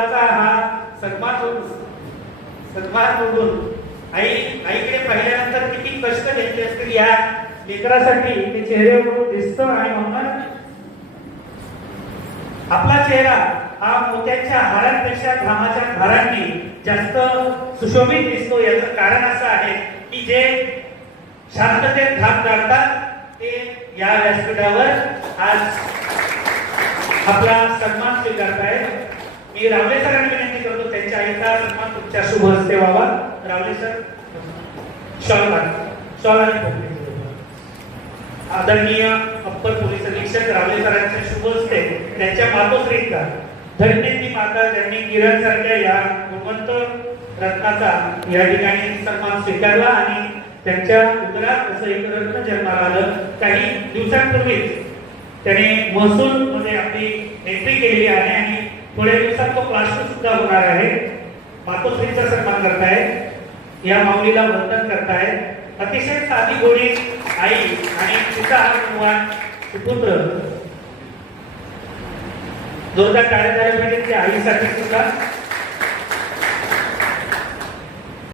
हा सन्मान बघून आईकडे पाहिल्यानंतर किती कष्ट घेतले असतील या लेकरासाठी ते चेहऱ्यावरून दिसतं. आणि म्हणून आपला चेहरा हा मोत्याच्या हारांपेक्षा घामाच्या धारांनी जास्त सुशोभित दिसतो. याचं कारण असं आहे की जे शांततेत घाम गाळतात ते या व्यासपीठावर आज आपला सन्मान स्वीकारतायत. मी रावले सरांना विनंती करतो त्यांच्या आईचा सन्मान तुमच्या शुभ हस्ते व्हावा. रावले सर शॉल आणि आदरणीय अप्पर पोलीस अधीक्षक रावले सरांच्या शुभ हस्ते त्यांच्या मातोश्रीचा धन्यती माता ज्यांनी किरण सारख्या या गुणवंत रत्नाचा या ठिकाणी सन्मान स्वीकारला आणि त्यांच्या उदरात असं एक रत्न जन्माला आलं. काही दिवसांपूर्वीच त्याने महसूल मध्ये आपली एंट्री केलेली आहे आणि थोड्या दिवसात तो प्लास्टर सुद्धा होणार आहे. मातोश्रीचा सन्मान करताय, या माऊलीला वंदन करताय. अतिशय साधी गोडी आई आणि तिचा अनुमान सुपुत्र जोरदार टाळ्या झाल्या पाहिजे त्या आईसाठी सुद्धा.